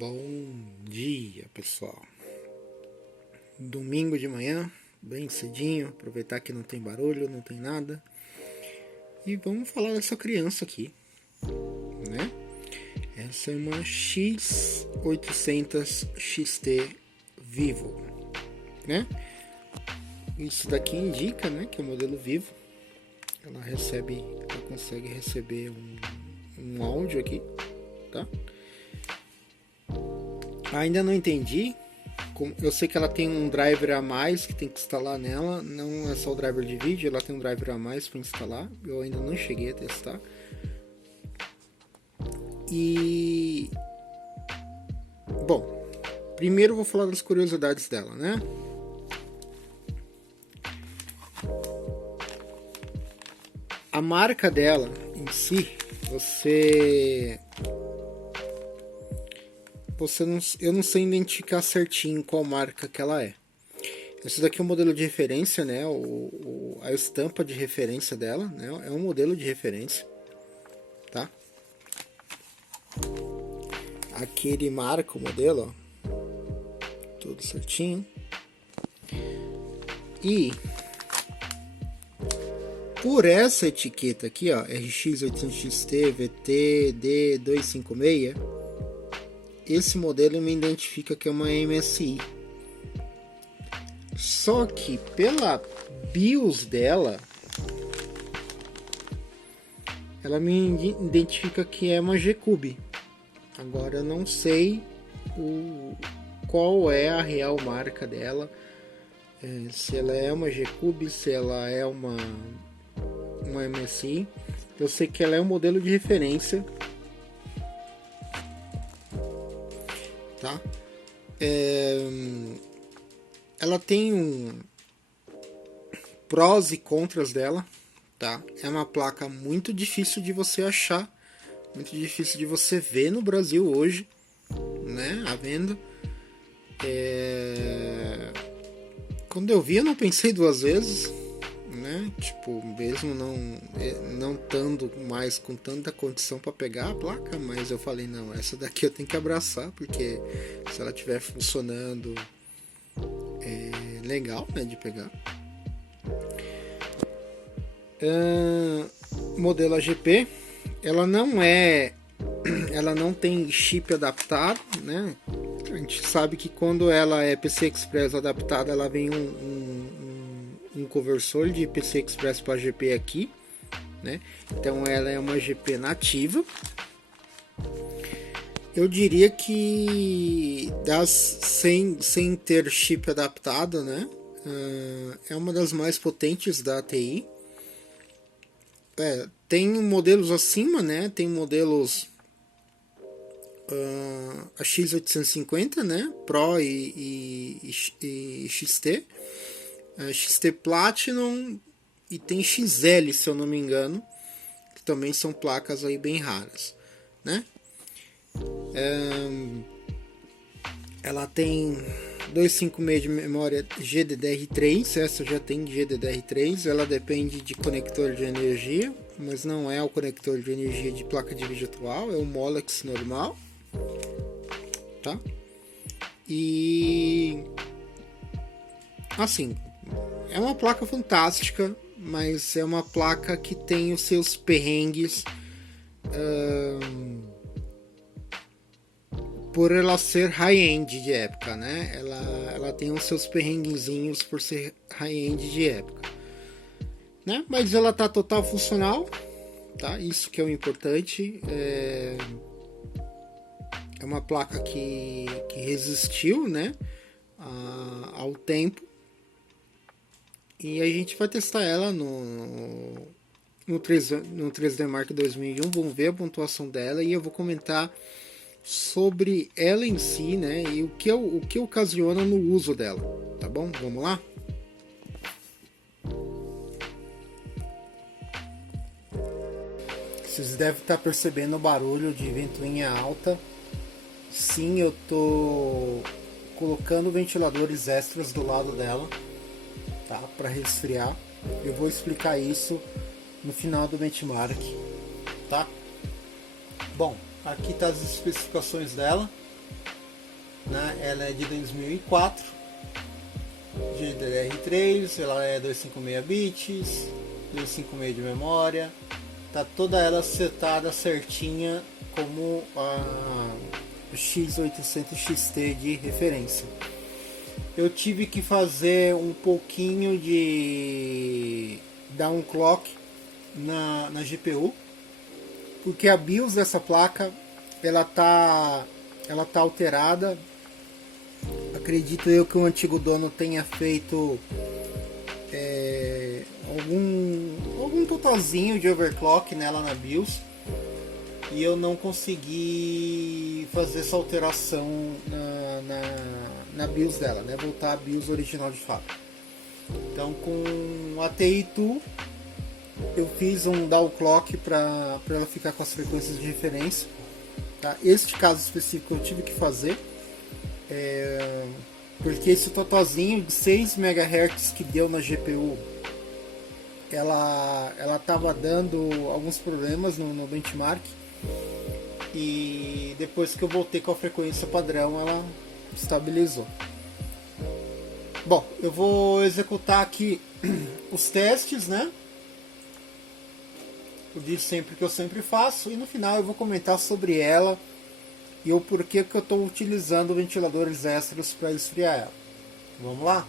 Bom dia, pessoal. Domingo de manhã, bem cedinho, aproveitar que não tem barulho, não tem nada. E vamos falar dessa criança aqui, né? Essa é uma X800 XT Vivo, né? Isso daqui indica, né, que é o modelo Vivo. Ela consegue receber um áudio aqui, tá? Ainda não entendi. Eu sei que ela tem um driver a mais que tem que instalar nela. Não é só o driver de vídeo, ela tem um driver a mais para instalar. Eu ainda não cheguei a testar. E bom, primeiro eu vou falar das curiosidades dela, né? A marca dela em si, eu não sei identificar certinho qual marca que ela é. Esse daqui é o modelo de referência, né? A estampa de referência dela, né? É um modelo de referência, tá? Aqui ele marca o modelo, ó, tudo certinho. E por essa etiqueta aqui, ó, RX800XT VT D256, esse modelo me identifica que é uma MSI. Só que pela BIOS dela, ela me identifica que é uma G-Cube. Agora eu não sei qual é a real marca dela, se ela é uma G-Cube, se ela é uma MSI. Eu sei que ela é um modelo de referência, tá? Ela tem prós e contras dela, tá? É uma placa muito difícil de você achar, muito difícil de você ver no Brasil hoje, né? À venda. Quando eu vi, eu não pensei duas vezes, né? Tipo, mesmo não estando mais com tanta condição para pegar a placa, mas eu falei, não, essa daqui eu tenho que abraçar, porque se ela estiver funcionando, é legal, né, de pegar. Modelo AGP, ela não tem chip adaptado, né? A gente sabe que quando ela é PCI Express adaptada, ela vem um conversor de PCI Express para GP aqui, né? Então ela é uma GP nativa. Eu diria que sem ter chip adaptado, né? É uma das mais potentes da ATI. Tem modelos acima, né? Tem modelos a X850, né? Pro e XT. XT Platinum e tem XL, se eu não me engano, que também são placas aí bem raras, né? Ela tem 256 de memória GDDR3, essa já tem GDDR3, ela depende de conector de energia, mas não é o conector de energia de placa de vídeo atual, é o Molex normal, tá? E assim, é uma placa fantástica, mas é uma placa que tem os seus perrengues, por ela ser high-end de época, né? Ela tem os seus perrenguezinhos por ser high-end de época, né? Mas ela tá total funcional, tá? Isso que é o importante. É uma placa que resistiu, né, ao tempo. E a gente vai testar ela no 3D Mark 2001. Vamos ver a pontuação dela e eu vou comentar sobre ela em si, né, e o que ocasiona no uso dela, tá bom? Vamos lá? Vocês devem estar percebendo o barulho de ventoinha alta. Sim, eu tô colocando ventiladores extras do lado dela, tá, para resfriar. Eu vou explicar isso no final do benchmark, tá? Bom, aqui tá as especificações dela. né? Ela é de 2004, GDDR3, ela é 256 bits, 256 de memória, tá toda ela setada certinha como a X800 XT de referência. Eu tive que fazer um pouquinho de downclock na GPU, porque a BIOS dessa placa ela tá alterada. Acredito eu que o antigo dono tenha feito algum totalzinho de overclock nela na BIOS, e eu não consegui fazer essa alteração na BIOS dela, né? Voltar à BIOS original de fábrica. Então, com a TI2 eu fiz um downclock para ela ficar com as frequências de referência, tá? Este caso específico eu tive que fazer, porque esse totalzinho de 6 MHz que deu na GPU, ela estava dando alguns problemas no benchmark, e depois que eu voltei com a frequência padrão ela estabilizou. Bom, eu vou executar aqui os testes, né? Eu disse sempre que eu sempre faço, e no final eu vou comentar sobre ela e o porquê que eu estou utilizando ventiladores extras para esfriar ela. Vamos lá?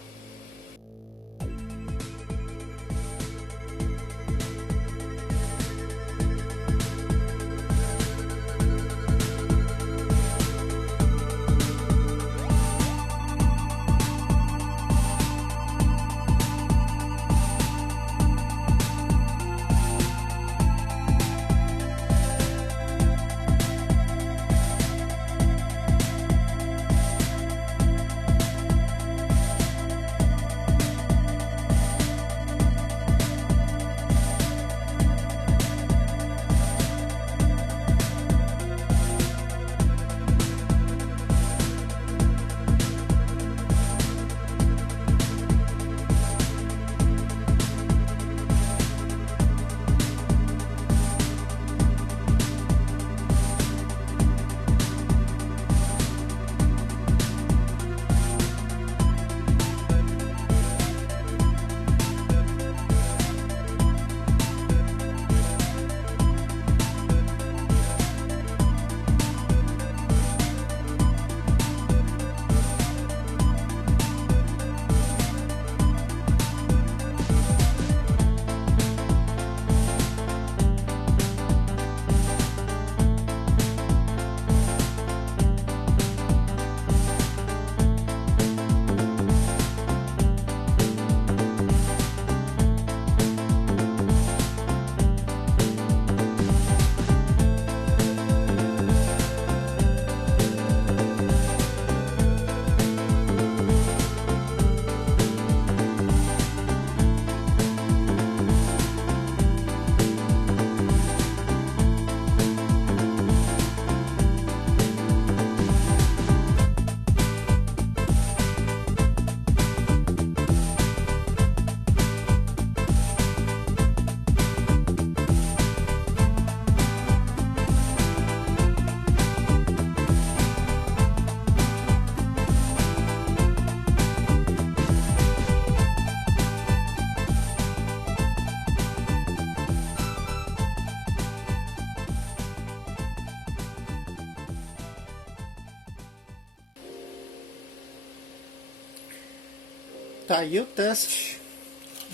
Tá aí o teste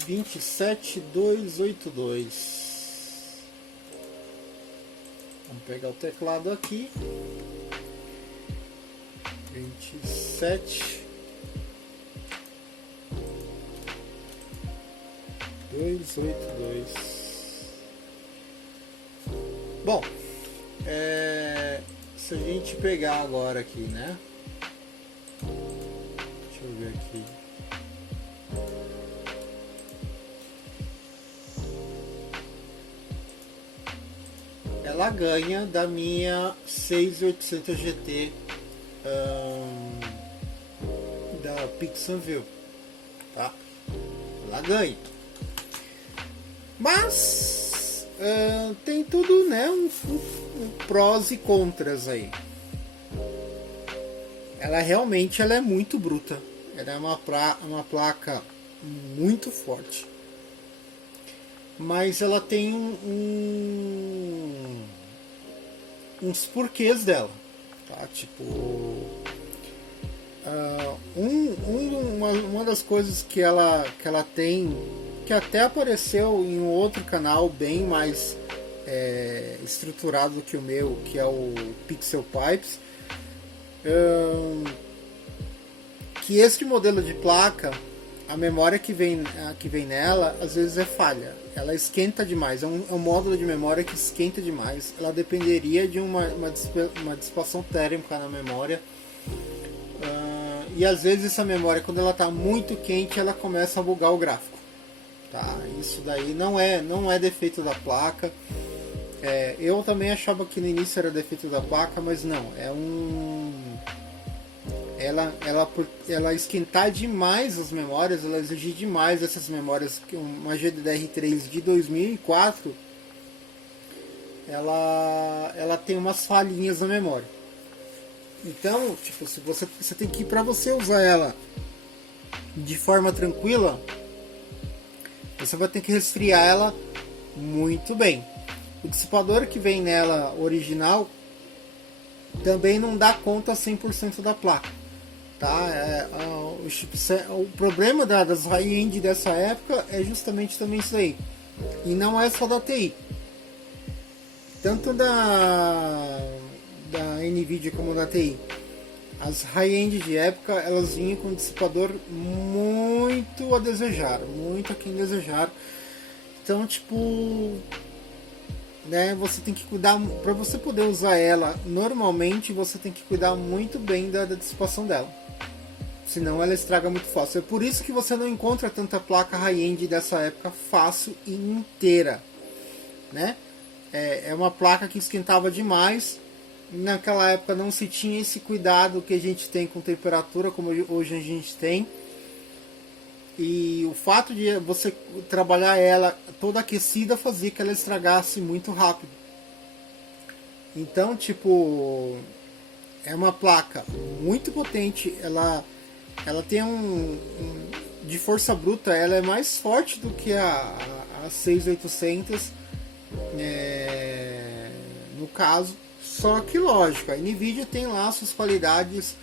27282. Vamos pegar o teclado aqui. 27282. Bom, se a gente pegar agora aqui, né? Deixa eu ver aqui. Ela ganha da minha 6800 GT da Pixanville, tá? Ela ganha, mas tem tudo, né? Um prós e contras aí. ela realmente ela é muito bruta. Ela é uma placa muito forte. Mas ela tem uns porquês dela. Tá? Tipo. Uma das coisas que ela tem, que até apareceu em um outro canal bem mais estruturado do que o meu, que é o Pixel Pipes, que este modelo de placa, a memória que vem nela, às vezes é falha. Ela esquenta demais. É um módulo de memória que esquenta demais. Ela dependeria de uma dissipação térmica na memória. E às vezes essa memória, quando ela está muito quente, ela começa a bugar o gráfico. Tá? Isso daí não é defeito da placa. Eu também achava que no início era defeito da placa, mas não. Ela esquentar demais as memórias, ela exigir demais essas memórias. Uma GDDR3 de 2004, ela tem umas falhinhas na memória. Então, tipo, se você tem que, para você usar ela de forma tranquila, você vai ter que resfriar ela muito bem. O dissipador que vem nela original também não dá conta 100% da placa. Tá? O problema das high-end dessa época é justamente também isso aí. E não é só da TI. Tanto da NVIDIA como da TI. As high-end de época, elas vinham com um dissipador muito a desejar. Muito a quem desejar. Então, tipo... Né, você tem que cuidar, para você poder usar ela normalmente, você tem que cuidar muito bem da dissipação dela, senão ela estraga muito fácil. É por isso que você não encontra tanta placa high-end dessa época fácil e inteira, né? É uma placa que esquentava demais. Naquela época não se tinha esse cuidado que a gente tem com temperatura, como hoje a gente tem. E o fato de você trabalhar ela toda aquecida fazia que ela estragasse muito rápido. Então, tipo, é uma placa muito potente. Ela tem de força bruta, ela é mais forte do que a 6800, no caso. Só que, lógico, a NVIDIA tem lá suas qualidades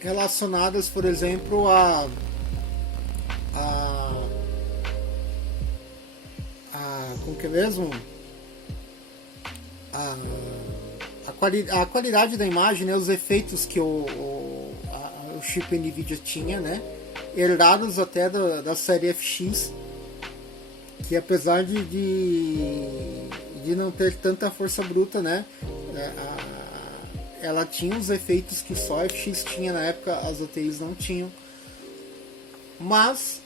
relacionadas, por exemplo, como que é mesmo? A qualidade da imagem, né? Os efeitos que o chip NVIDIA tinha, né? Herdados até da série FX, que apesar de não ter tanta força bruta, né? Ela tinha os efeitos que só a FX tinha na época, as ATIs não tinham. Mas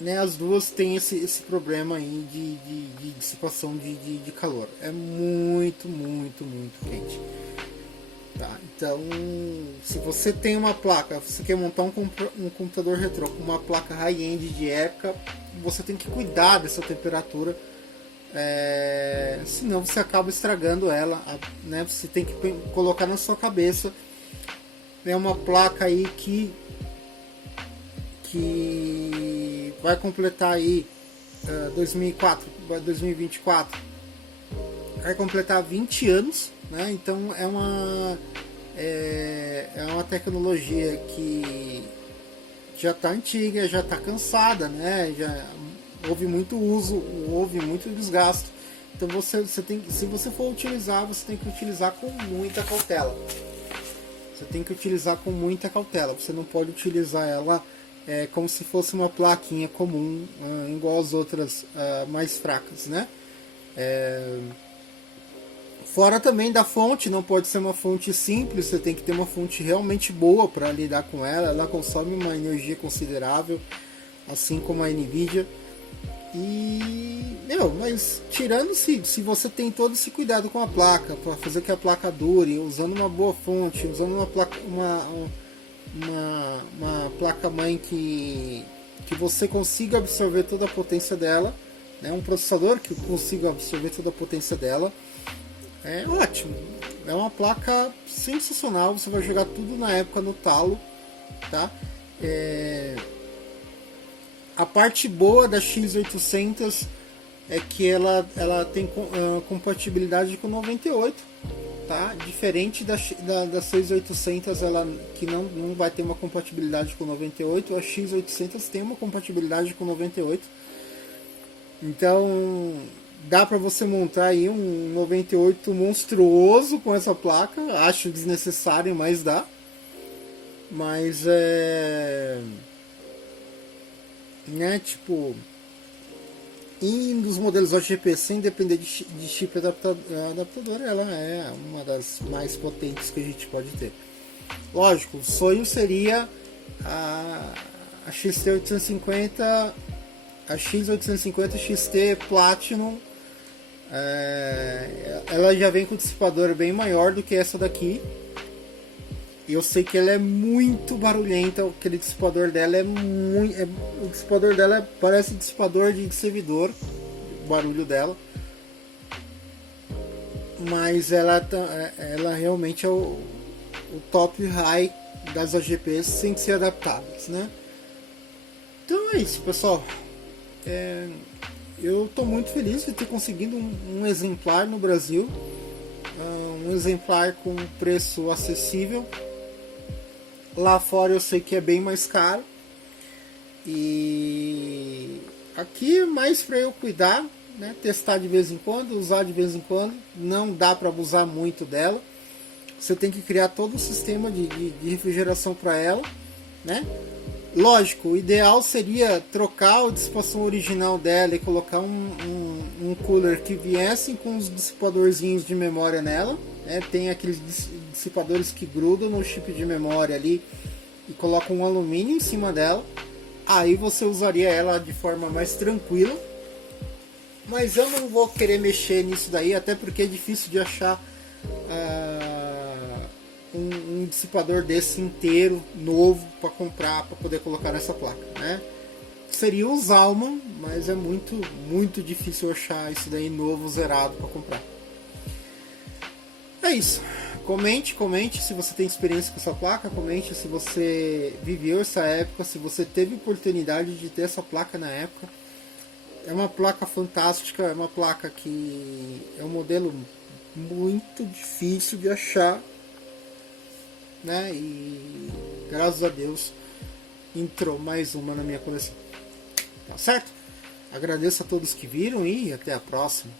né, as duas têm esse problema aí de dissipação de calor. É muito, muito, muito quente. Tá? Então, se você tem uma placa, você quer montar um computador retrô com uma placa high-end de época, você tem que cuidar dessa temperatura. Senão você acaba estragando ela, né? Você tem que colocar na sua cabeça. É uma placa aí que vai completar aí 2024, vai completar 20 anos, né? Então é uma tecnologia que já está antiga, já está cansada, né? Já houve muito uso, houve muito desgaste. Então você tem, se você for utilizar, você tem que utilizar com muita cautela. Você não pode utilizar ela como se fosse uma plaquinha comum, igual as outras mais fracas, né? Fora também da fonte, não pode ser uma fonte simples, você tem que ter uma fonte realmente boa para lidar com ela. Ela consome uma energia considerável, assim como a NVIDIA. Mas tirando se você tem todo esse cuidado com a placa, para fazer que a placa dure, usando uma boa fonte, usando uma placa mãe que você consiga absorver toda a potência dela, né? Um processador que consiga absorver toda a potência dela, É ótimo. É uma placa sensacional. Você vai jogar tudo na época no talo, tá? A parte boa da X800 é que ela tem compatibilidade com 98, tá? Diferente da 6800, ela que não vai ter uma compatibilidade com 98, a X800 tem uma compatibilidade com 98. Então dá para você montar aí um 98 monstruoso com essa placa. Acho desnecessário, mas dá. Mas né, tipo, e dos modelos OGP, sem depender de chip adaptador, ela é uma das mais potentes que a gente pode ter. Lógico, o sonho seria a XT850, a X850 XT Platinum. Ela já vem com um dissipador bem maior do que essa daqui. E eu sei que ela é muito barulhenta. Aquele dissipador dela o dissipador dela parece dissipador de servidor, o barulho dela. Mas ela realmente é o top high das OGPs sem ser adaptáveis, né? Então é isso, pessoal. Eu estou muito feliz de ter conseguido um exemplar no Brasil, um exemplar com preço acessível. Lá fora eu sei que é bem mais caro, e aqui é mais para eu cuidar, né? Testar de vez em quando, usar de vez em quando. Não dá para abusar muito dela. Você tem que criar todo o sistema de refrigeração para ela, né? Lógico, o ideal seria trocar a dissipação original dela e colocar um cooler que viesse com os dissipadorzinhos de memória nela, né? Tem aqueles dissipadores que grudam no chip de memória ali e colocam um alumínio em cima dela. Aí você usaria ela de forma mais tranquila. Mas eu não vou querer mexer nisso daí, até porque é difícil de achar um dissipador desse inteiro, novo, para comprar, para poder colocar nessa placa, né? Seria o Zalman, mas é muito difícil achar isso daí novo, zerado para comprar. É isso. Comente se você tem experiência com essa placa, comente se você viveu essa época, se você teve oportunidade de ter essa placa na época. É uma placa fantástica, é uma placa que é um modelo muito difícil de achar, né? E graças a Deus entrou mais uma na minha coleção. Tá certo? Agradeço a todos que viram e até a próxima.